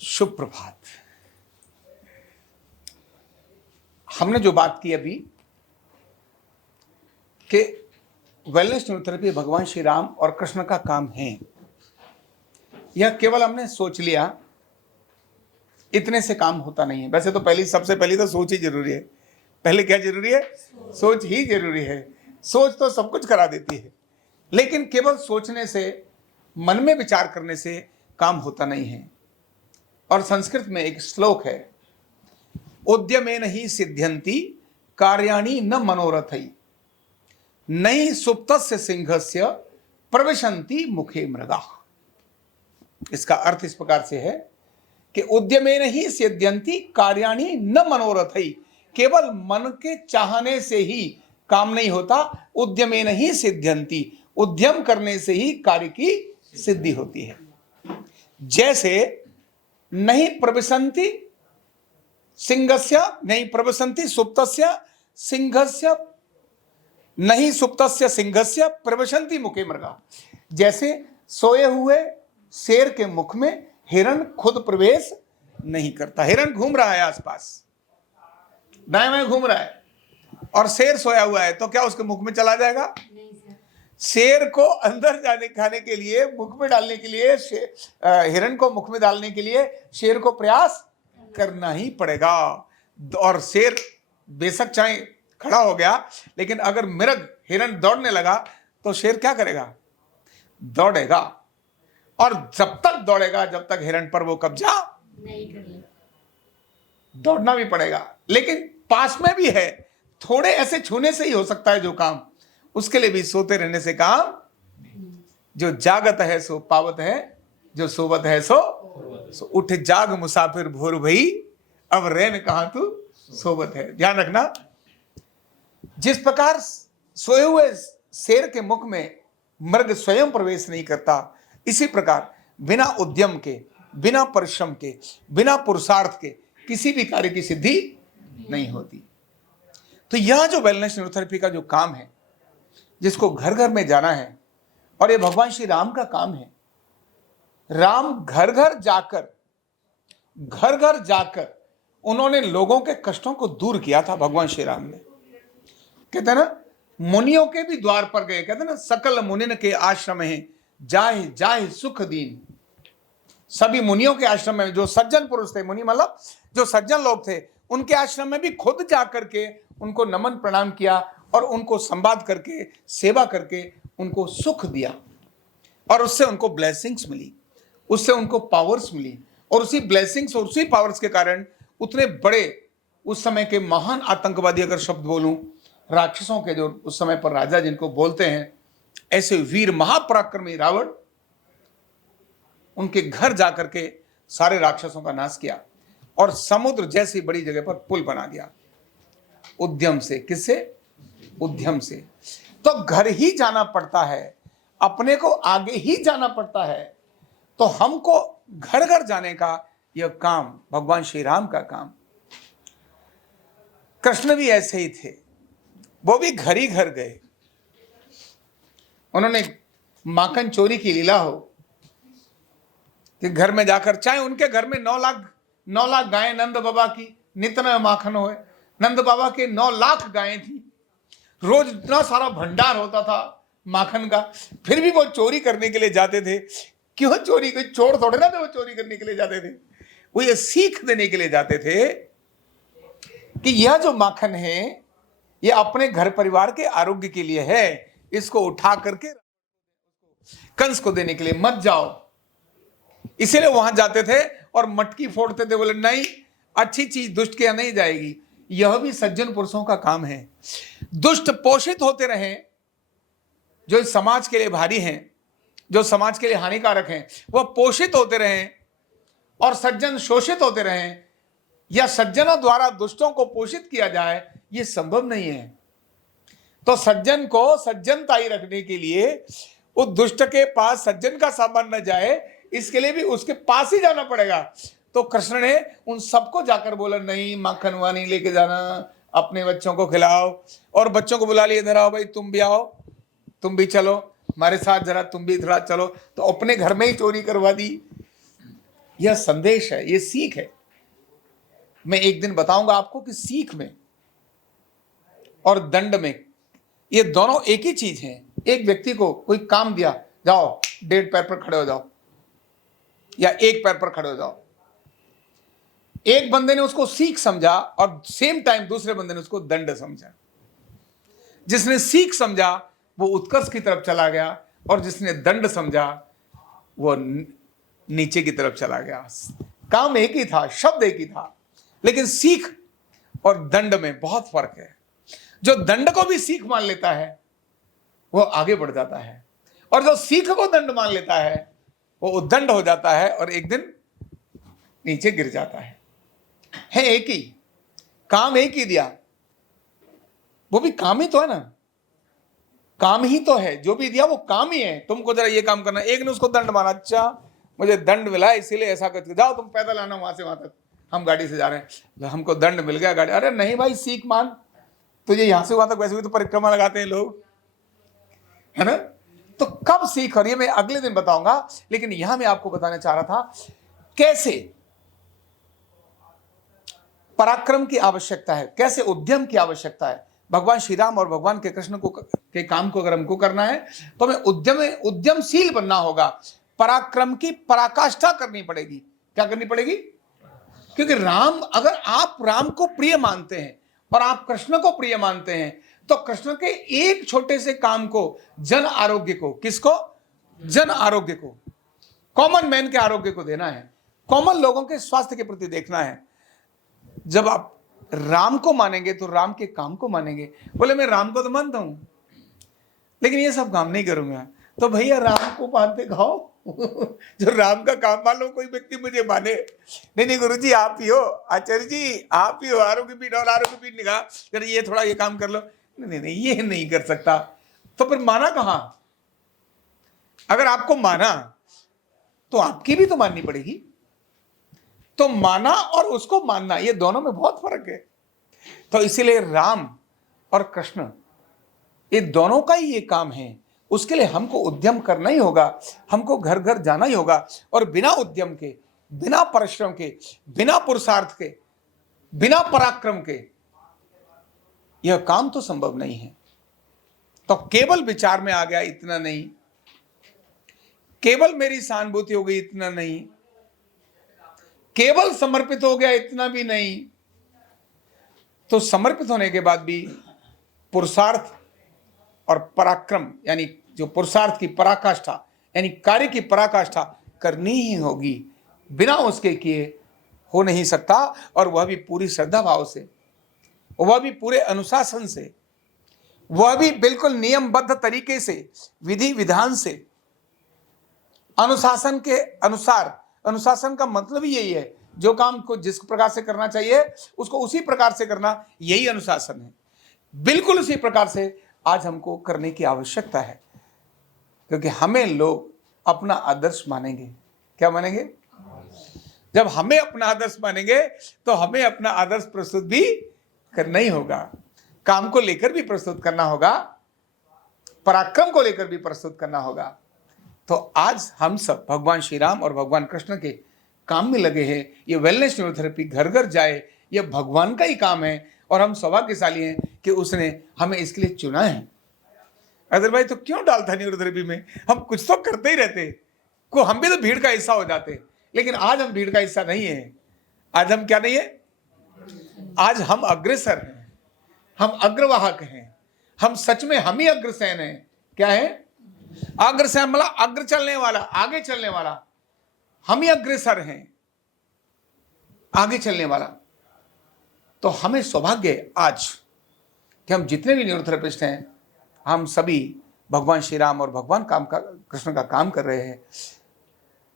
शुभ प्रभात। हमने जो बात की अभी कि वेलनेस न्यूरोथेरेपी भगवान श्री राम और कृष्ण का काम है, यह केवल हमने सोच लिया, इतने से काम होता नहीं है। वैसे तो सबसे पहली तो सोच ही जरूरी है। पहले क्या जरूरी है? सोच ही जरूरी है। सोच तो सब कुछ करा देती है, लेकिन केवल सोचने से, मन में विचार करने से काम होता नहीं है। और संस्कृत में एक श्लोक है, उद्यमेन ही सिद्ध्यन्ति कार्याणि न मनोरथै नई सुप्तस्य सिंहस्य प्रविशन्ति मुखे मृगा। इसका अर्थ इस प्रकार से है कि उद्यमेन ही सिद्ध्यन्ति कार्याणि न मनोरथै, केवल मन के चाहने से ही काम नहीं होता। उद्यमेन ही सिद्ध्यन्ति, उद्यम करने से ही कार्य की सिद्धि होती है। जैसे नहीं प्रविशन्ति सिंहस्य, नहीं प्रविशन्ति सुप्तस्य सिंहस्य, नहीं सुप्तस्य सिंहस्य प्रविशन्ति मुखे मृगा। जैसे सोए हुए शेर के मुख में हिरण खुद प्रवेश नहीं करता। हिरण घूम रहा है आसपास, दाएं बाएं घूम रहा है, और शेर सोया हुआ है, तो क्या उसके मुख में चला जाएगा? शेर को अंदर जाने खाने के लिए, मुख में डालने के लिए, हिरण को मुख में डालने के लिए शेर को प्रयास करना ही पड़ेगा। और शेर बेशक चाहे खड़ा हो गया, लेकिन अगर मृग हिरण दौड़ने लगा तो शेर क्या करेगा? दौड़ेगा। और जब तक दौड़ेगा जब तक हिरण पर वो कब्जा नहीं कर ले, दौड़ना भी पड़ेगा। लेकिन पास में भी है, थोड़े ऐसे छूने से ही हो सकता है जो काम, उसके लिए भी सोते रहने से काम। जो जागत है सो पावत है, जो सोवत है सो उठ जाग मुसाफिर भोर भई, अब रैन कहां तू सोवत है। ध्यान रखना, जिस प्रकार सोए हुए शेर के मुख में मृग स्वयं प्रवेश नहीं करता, इसी प्रकार बिना उद्यम के, बिना परिश्रम के, बिना पुरुषार्थ के किसी भी कार्य की सिद्धि नहीं होती। तो यह जो वेलनेस न्यूरोथेरेपी का जो काम है, जिसको घर घर में जाना है, और ये भगवान श्री राम का काम है। राम घर घर जाकर उन्होंने लोगों के कष्टों को दूर किया था। भगवान श्री राम ने, कहते हैं ना, मुनियों के भी द्वार पर गए। कहते हैं ना, सकल मुनिन के आश्रम है जाहि जाहि सुख दीन। सभी मुनियों के आश्रम में जो सज्जन पुरुष थे, मुनि मतलब जो सज्जन लोग थे, उनके आश्रम में भी खुद जाकर के उनको नमन प्रणाम किया और उनको संवाद करके, सेवा करके उनको सुख दिया। और उससे उनको ब्लेसिंग्स मिली, उससे उनको पावर्स मिली, और उसी ब्लेसिंग्स और उसी पावर्स के कारण उतने बड़े उस समय के महान आतंकवादी, अगर शब्द बोलूं, राक्षसों के जो उस समय पर राजा जिनको बोलते हैं, ऐसे वीर महापराक्रमी रावण, उनके घर जाकर के सारे राक्षसों का नाश किया और समुद्र जैसी बड़ी जगह पर पुल बना दिया। उद्यम से। किससे? उद्यम से। तो घर ही जाना पड़ता है, अपने को आगे ही जाना पड़ता है। तो हमको घर घर जाने का यह काम, भगवान श्री राम का काम। कृष्ण भी ऐसे ही थे, वो भी घर ही घर गए। उन्होंने माखन चोरी की लीला हो कि घर में जाकर, चाहे उनके घर में 9 लाख गायें नंद बाबा की नित नए माखन होए। नंद बाबा के 9 लाख गायें थी, रोज इतना सारा भंडार होता था माखन का, फिर भी वो चोरी करने के लिए जाते थे। क्यों चोरी? कोई चोर थोड़े ना थे वो चोरी करने के लिए जाते थे। वो ये सीख देने के लिए जाते थे कि यह जो माखन है ये अपने घर परिवार के आरोग्य के लिए है, इसको उठा करके कंस को देने के लिए मत जाओ। इसीलिए वहां जाते थे और मटकी फोड़ते थे। बोले नहीं, अच्छी चीज दुष्ट के यहाँ नहीं जाएगी। यह भी सज्जन पुरुषों का काम है। दुष्ट पोषित होते रहें, जो इस समाज के लिए भारी हैं, जो समाज के लिए हानिकारक हैं, वह पोषित होते रहें, और सज्जन शोषित होते रहें, या सज्जनों द्वारा दुष्टों को पोषित किया जाए, यह संभव नहीं है। तो सज्जन को सज्जनताई रखने के लिए उस दुष्ट के पास सज्जन का सामान न जाए, इसके लिए भी उसके पास ही जाना पड़ेगा। तो कृष्ण ने उन सबको जाकर बोला, नहीं माखन वहां नहीं लेके जाना, अपने बच्चों को खिलाओ। और बच्चों को बुला लिए, इधर आओ भाई, तुम भी आओ, तुम भी चलो हमारे साथ, जरा तुम भी थोड़ा चलो। तो अपने घर में ही चोरी करवा दी। यह संदेश है, यह सीख है। मैं एक दिन बताऊंगा आपको कि सीख में और दंड में ये दोनों एक ही चीज है। एक व्यक्ति को कोई काम दिया, जाओ 1.5 पैर पर खड़े हो जाओ या 1 पैर पर खड़े हो जाओ। एक बंदे ने उसको सीख समझा और सेम टाइम दूसरे बंदे ने उसको दंड समझा। जिसने सीख समझा वो उत्कर्ष की तरफ चला गया और जिसने दंड समझा वो नीचे की तरफ चला गया। काम एक ही था, शब्द एक ही था, लेकिन सीख और दंड में बहुत फर्क है। जो दंड को भी सीख मान लेता है वो आगे बढ़ जाता है, और जो सीख को दंड मान लेता है वो उद्दंड हो जाता है और एक दिन नीचे गिर जाता है। एक ही काम, एक ही दिया, वो भी काम ही तो है ना, काम ही तो है। जो भी दिया वो काम ही है। तुमको जरा ये काम करना, एक ने उसको दंड माना, अच्छा मुझे दंड मिला इसीलिए ऐसा करके जाओ तुम पैदल आना वहां से वहां तक, हम गाड़ी से जा रहे हैं, हमको दंड मिल गया गाड़ी। अरे नहीं भाई, सीख मान, तुझे यहां से वहां तक वैसे भी तो परिक्रमा लगाते हैं लोग, है ना। तो कब सीख, और ये मैं अगले दिन बताऊंगा, लेकिन यहां मैं आपको बताना चाह रहा था कैसे पराक्रम की आवश्यकता है, कैसे उद्यम की आवश्यकता है। भगवान श्री राम और भगवान के कृष्ण को के काम को अगर हमको करना है तो हमें उद्यमशील बनना होगा। पराक्रम की पराकाष्ठा करनी पड़ेगी। क्या करनी पड़ेगी? क्योंकि राम, अगर आप राम को प्रिय मानते हैं और आप कृष्ण को प्रिय मानते हैं तो कृष्ण के एक छोटे से काम को, जन आरोग्य को, किसको? जन आरोग्य को, कॉमन मैन के आरोग्य को देना है, कॉमन लोगों के स्वास्थ्य के प्रति देखना है। जब आप राम को मानेंगे तो राम के काम को मानेंगे। बोले मैं राम को तो मानता हूं लेकिन ये सब काम नहीं करूंगा, तो भैया राम को मानते खाओ जो राम का काम मान लो। कोई व्यक्ति मुझे माने, नहीं गुरु जी आप ही हो, आचार्य जी आप ही हो, आरोग्य पीठ और आरोग्य पीठ निगाह कर, ये थोड़ा ये काम कर लो, नहीं ये नहीं कर सकता, तो फिर माना कहां? अगर आपको माना तो आपकी भी तो माननी पड़ेगी। तो माना और उसको मानना, ये दोनों में बहुत फर्क है। तो इसीलिए राम और कृष्ण, ये दोनों का ही ये काम है। उसके लिए हमको उद्यम करना ही होगा, हमको घर घर जाना ही होगा, और बिना उद्यम के, बिना परिश्रम के, बिना पुरुषार्थ के, बिना पराक्रम के यह काम तो संभव नहीं है। तो केवल विचार में आ गया इतना नहीं, केवल मेरी सहानुभूति हो गई इतना नहीं, केवल समर्पित हो गया इतना भी नहीं। तो समर्पित होने के बाद भी पुरुषार्थ और पराक्रम, यानी जो पुरुषार्थ की पराकाष्ठा यानी कार्य की पराकाष्ठा करनी ही होगी। बिना उसके किए हो नहीं सकता, और वह भी पूरी श्रद्धा भाव से, वह भी पूरे अनुशासन से, वह भी बिल्कुल नियमबद्ध तरीके से, विधि विधान से, अनुशासन के अनुसार। अनुशासन का मतलब ही यही है, जो काम को जिस प्रकार से करना चाहिए उसको उसी प्रकार से करना, यही अनुशासन है। बिल्कुल उसी प्रकार से आज हमको करने की आवश्यकता है, क्योंकि हमें लोग अपना आदर्श मानेंगे। क्या मानेंगे? जब हमें अपना आदर्श मानेंगे तो हमें अपना आदर्श प्रस्तुत भी करना ही होगा, काम को लेकर भी प्रस्तुत करना होगा, पराक्रम को लेकर भी प्रस्तुत करना होगा। तो आज हम सब भगवान श्री राम और भगवान कृष्ण के काम में लगे हैं। ये वेलनेस न्यूरोथेरेपी घर घर जाए, ये भगवान का ही काम है, और हम सौभाग्यशाली हैं कि उसने हमें इसके लिए चुना है। अदरवाइज तो क्यों डालता न्यूरोथेरेपी में? हम कुछ तो करते ही रहते, को हम भी तो भीड़ का हिस्सा हो जाते, लेकिन आज हम भीड़ का हिस्सा नहीं है। आज हम क्या नहीं है? आज हम अग्रसर हैं, हम अग्रवाहक हैं, हम सच में हम ही अग्रसेन हैं। क्या है? अग्रसेन मतलब अग्र चलने वाला, आगे चलने वाला। हम ही अग्रसर हैं, आगे चलने वाला। तो हमें सौभाग्य है आज कि हम जितने भी न्यूरोथेरेपिस्ट हैं, हम सभी भगवान श्री राम और भगवान कृष्ण का काम कर रहे हैं।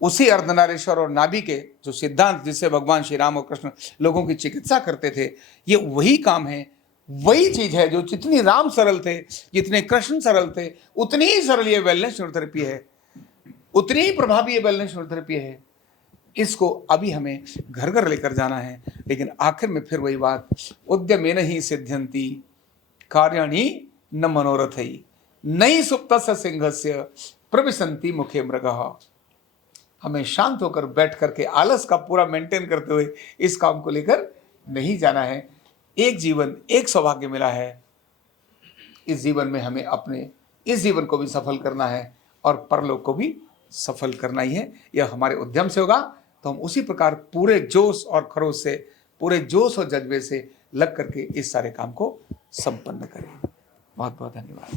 उसी अर्धनारीश्वर और नाभि के जो सिद्धांत जिससे भगवान श्री राम और कृष्ण लोगों की चिकित्सा करते थे, ये वही काम है, वही चीज है। जो जितनी राम सरल थे, जितने कृष्ण सरल थे, उतनी ही सरल ये वेलनेस न्यूरोथेरेपी है, उतनी ही प्रभावी ये वेलनेस न्यूरोथेरेपी है। इसको अभी हमें घर घर लेकर जाना है। लेकिन आखिर में फिर वही बात, उद्यमेन ही सिद्ध्यन्ति कार्याणि न मनोरथै नई सुप्तस्य सिंहस्य प्रविशन्ति मुखे मृगः। हमें शांत होकर बैठ करके आलस का पूरा मेंटेन करते हुए इस काम को लेकर नहीं जाना है। एक जीवन, एक सौभाग्य मिला है, इस जीवन में हमें अपने इस जीवन को भी सफल करना है और परलोक को भी सफल करना ही है। यह हमारे उद्यम से होगा तो हम उसी प्रकार पूरे जोश और खरोश से, पूरे जोश और जज्बे से लग करके इस सारे काम को संपन्न करें। बहुत बहुत धन्यवाद।